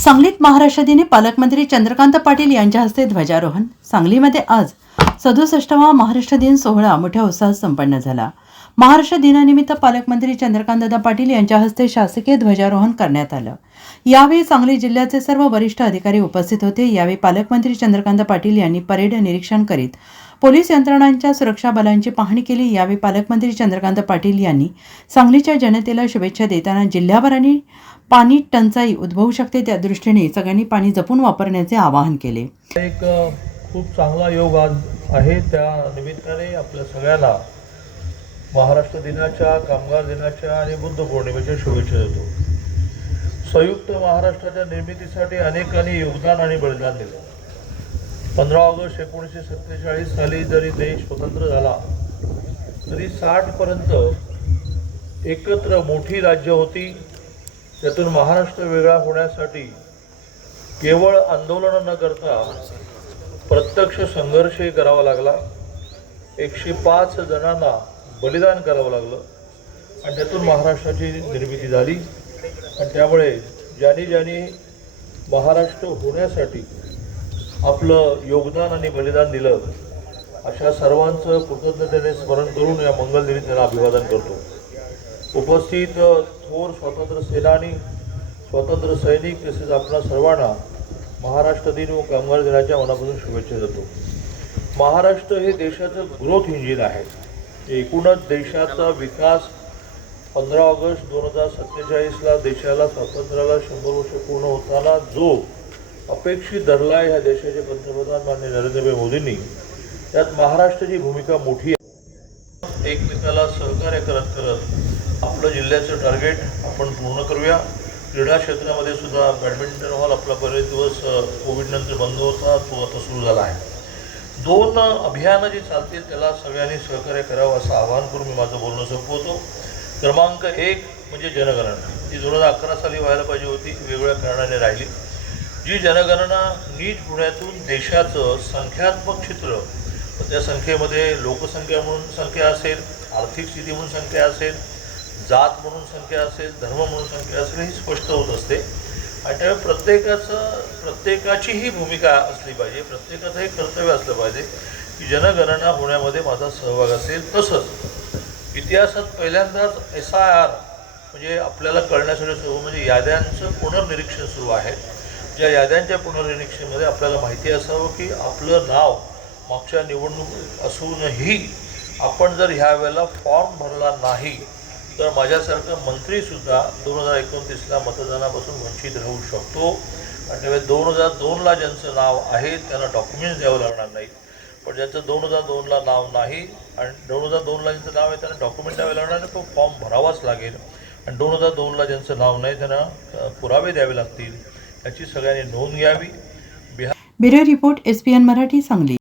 सांगलीत महाराष्ट्र दिनी पालकमंत्री चंद्रकांत पाटील यांच्या हस्ते ध्वजारोहण। सांगलीमध्ये आज 67वा महाराष्ट्र दिन सोहळा मोठ्या उत्साहात संपन्न झाला। महाराष्ट्र दिनानिमित्त पालकमंत्री चंद्रकांतदादा पाटील यांच्या हस्ते शासकीय ध्वजारोहण करण्यात आलं। यावेळी सांगली जिल्ह्याचे सर्व वरिष्ठ अधिकारी उपस्थित होते। यावेळी पालकमंत्री चंद्रकांत पाटील यांनी परेड निरीक्षण करीत पोलीस यंत्रणांच्या सुरक्षा बलांची पाहणी केली। यावेळी पालकमंत्री चंद्रकांत पाटील यांनी सांगलीच्या जनतेला शुभेच्छा देताना जिल्ह्याभर पाणी टंचाई उद्भवू शकते त्या दृष्टीने सगळ्यांनी पाणी जपून वापरण्याचे आवाहन केले। एक खूप चांगला योग आज आहे, त्या निमित्ताने आपल्या सगळ्यांना महाराष्ट्र दिनाच्या, कामगार दिनाच्या आणि बुद्ध पौर्णिमेच्या शुभेच्छा देतो। संयुक्त महाराष्ट्राच्या निर्मितीसाठी अनेकांनी योगदान आणि बलिदान दिले। 15 ऑगस्ट 1947 साली जरी देश स्वतंत्र झाला तरी 60 पर्यंत एकत्र मोठी राज्य होती। त्यातून महाराष्ट्र वेगळा होण्यासाठी केवळ आंदोलन न करता प्रत्यक्ष संघर्ष करावा लागला। 105 जणांना बलिदान करावं लागलं आणि त्यातून महाराष्ट्राची निर्मिती झाली। आणि त्यामुळे ज्यांनी महाराष्ट्र होण्यासाठी आपलं योगदान आणि बलिदान दिलं अशा सर्वांचं कृतज्ञतेने स्मरण करून या मंगलदिनी त्यांना अभिवादन करतो। उपस्थित थोर स्वातंत्र्य सेनानी, स्वातंत्र्य सैनिक तसेच आपल्या सर्वांना महाराष्ट्र दिन व कामगार दिनाच्या मनापासून शुभेच्छा देतो। महाराष्ट्र हे देशाचं ग्रोथ इंजिन आहे। एकूणच देशाचा विकास 15 ऑगस्ट 2047ला देशाला स्वातंत्र्याला 100 वर्ष पूर्ण होताना जो अपेक्षित धरला ह्या देशाचे पंतप्रधान माननीय नरेंद्रभाई मोदींनी, त्यात महाराष्ट्राची भूमिका मोठी आहे। एकमेकाला सहकार्य करत आपलं जिल्ह्याचं टार्गेट आपण पूर्ण करूया। क्रीडा क्षेत्रामध्ये सुद्धा बॅडमिंटन हॉल आपला बरेच दिवस कोविडनंतर बंद होता, तो आता सुरू झाला आहे। 2 अभियानं जी चालतील त्याला सगळ्यांनी सहकार्य करावं असं आवाहन करून मी माझं बोलणं संपवतो। क्रमांक 1 म्हणजे जनगणना, जी 2011 साली व्हायला पाहिजे होती, वेगवेगळ्या कारणाने राहिली। जी जनगणना नीट पुण्यातून देशाचं संख्यात्मक चित्र, त्या संख्येमध्ये लोकसंख्या म्हणून संख्या असेल, आर्थिक स्थिती म्हणून संख्या असेल, जात म्हणून संख्या असेल, धर्म म्हणून संख्या असेल, ही स्पष्ट होत असते। आणि त्यामुळे प्रत्येकाची ही भूमिका असली पाहिजे, प्रत्येकाचं हे कर्तव्य असलं पाहिजे की जनगणना होण्यामध्ये माझा सहभाग असेल। तसंच इतिहासात पहिल्यांदाच SIR म्हणजे आपल्याला कळण्यासाठी सुरू म्हणजे याद्यांचं पुनर्निरीक्षण सुरू आहे। ज्या याद्यांच्या पुनर्निरीक्षणामध्ये आपल्याला माहिती असावं की आपलं नाव मागच्या निवडणूक असूनही आपण जर ह्या वेळेला फॉर्म भरला नाही तर माझ्यासारखा मंत्रीसुद्धा 2029ला मतदानापासून वंचित राहू शकतो। आणि त्यामुळे 2002ला ज्यांचं नाव आहे त्यांना डॉक्युमेंट्स द्यावं लागणार नाही, पण ज्यांचं 2002ला नाव नाही आणि 2002ला ज्यांचं नाव आहे त्यांना डॉक्युमेंट द्यावे लागणार नाही, तो फॉर्म भरावाच लागेल। आणि 2002ला ज्यांचं नाव नाही त्यांना पुरावे द्यावे लागतील, याची सगळ्यांनी नोंद घ्यावी। Bureau report SPN Marathi Sangli.